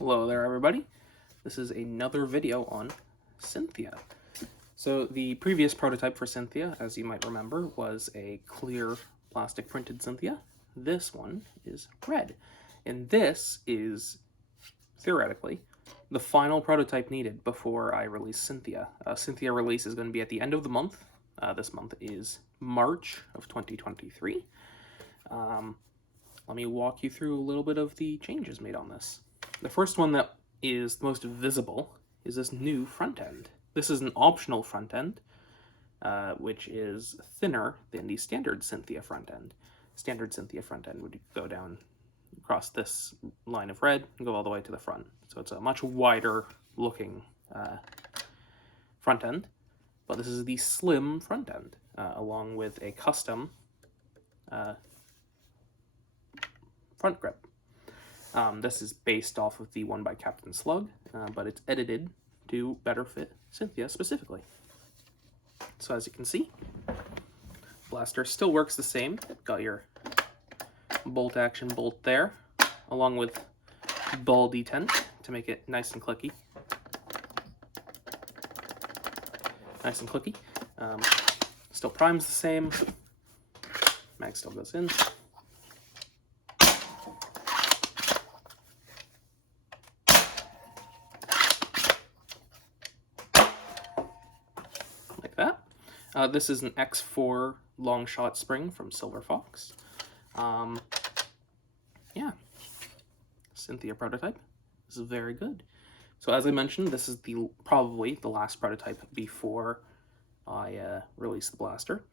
Hello there, everybody. This is another video on Cynthia. So the previous prototype for Cynthia, as you might remember, was a clear plastic printed Cynthia. This one is red. And this is, theoretically, the final prototype needed before I release Cynthia. Cynthia release is going to be at the end of the month. This month is March of 2023. Let me walk you through a little bit of the changes made on this. The first one that is the most visible is this new front end. This is an optional front end, which is thinner than the standard Cynthia front end. Standard Cynthia front end would go down across this line of red and go all the way to the front. So it's a much wider looking front end, but this is the slim front end, along with a custom front grip. This is based off of the one by Captain Slug, but it's edited to better fit Cynthia specifically. So as you can see, blaster still works the same. Got your bolt action bolt there, along with ball detent to make it nice and clicky. Nice and clicky. Still primes the same. Mag still goes in. This is an X4 long shot spring from Silver Fox. Yeah, Cynthia prototype. This is very good. So as I mentioned, this is probably the last prototype before I release the blaster.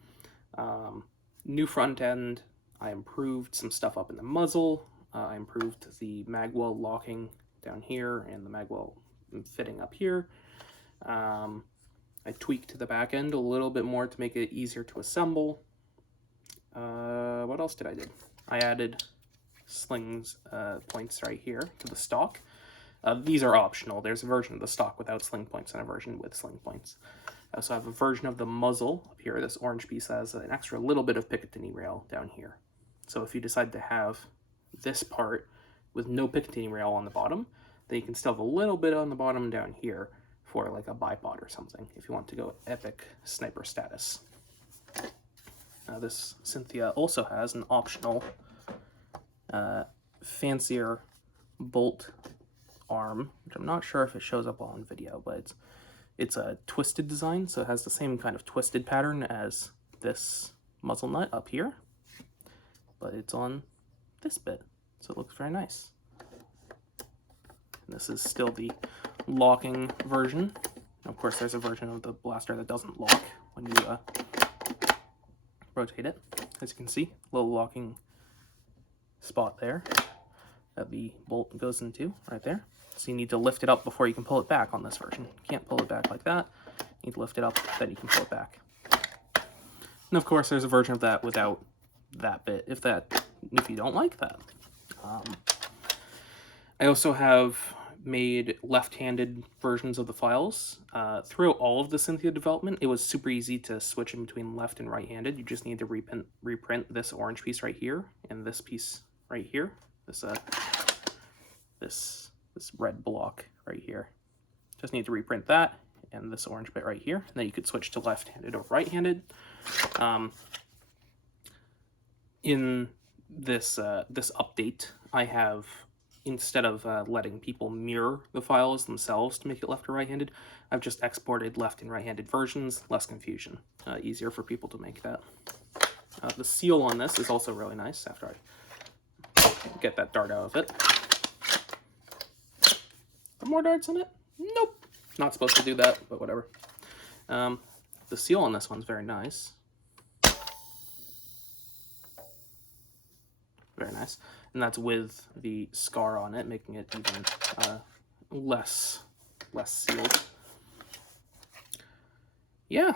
New front end. I improved some stuff up in the muzzle. I improved the magwell locking down here and the magwell fitting up here. I tweaked the back end a little bit more to make it easier to assemble. What else did I do? I added slings points right here to the stock. These are optional. There's a version of the stock without sling points and a version with sling points. I also have a version of the muzzle up here. This orange piece has an extra little bit of Picatinny rail down here. So if you decide to have this part with no Picatinny rail on the bottom, then you can still have a little bit on the bottom down here for like a bipod or something, if you want to go epic sniper status. This Cynthia also has an optional fancier bolt arm, which I'm not sure if it shows up on video, but it's a twisted design, so it has the same kind of twisted pattern as this muzzle nut up here, but it's on this bit, so it looks very nice. And this is still the locking version. Of course, there's a version of the blaster that doesn't lock when you rotate it. As you can see, little locking spot there that the bolt goes into right there. So you need to lift it up before you can pull it back on this version. You can't pull it back like that. You need to lift it up, then you can pull it back. And of course, there's a version of that without that bit, if you don't like that. I also have made left-handed versions of the files. Throughout all of the Cynthia development, it was super easy to switch in between left and right-handed. You just need to reprint this orange piece right here and this piece right here. This red block right here. Just need to reprint that and this orange bit right here, and then you could switch to left-handed or right-handed. In this update, I have, instead of letting people mirror the files themselves to make it left or right-handed, I've just exported left and right-handed versions, less confusion, easier for people to make that. The seal on this is also really nice after I get that dart out of it. Are more darts in it? Nope. Not supposed to do that, but whatever. The seal on this one's very nice. Very nice. And that's with the scar on it, making it even less sealed. Yeah.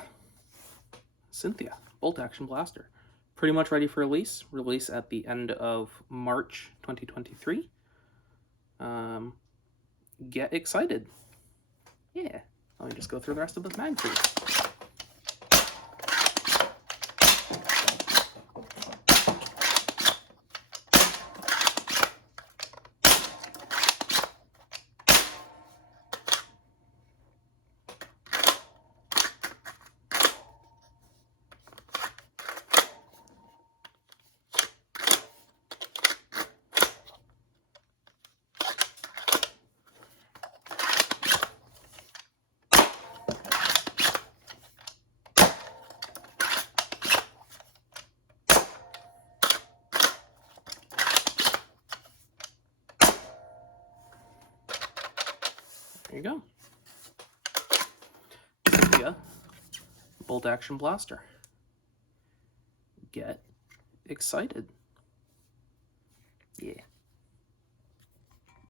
Cynthia Bolt Action Blaster. Pretty much ready for release. Release at the end of March 2023. Get excited. Yeah. Let me just go through the rest of the mag trees. you go. Cynthia Bolt Action Blaster. Get excited.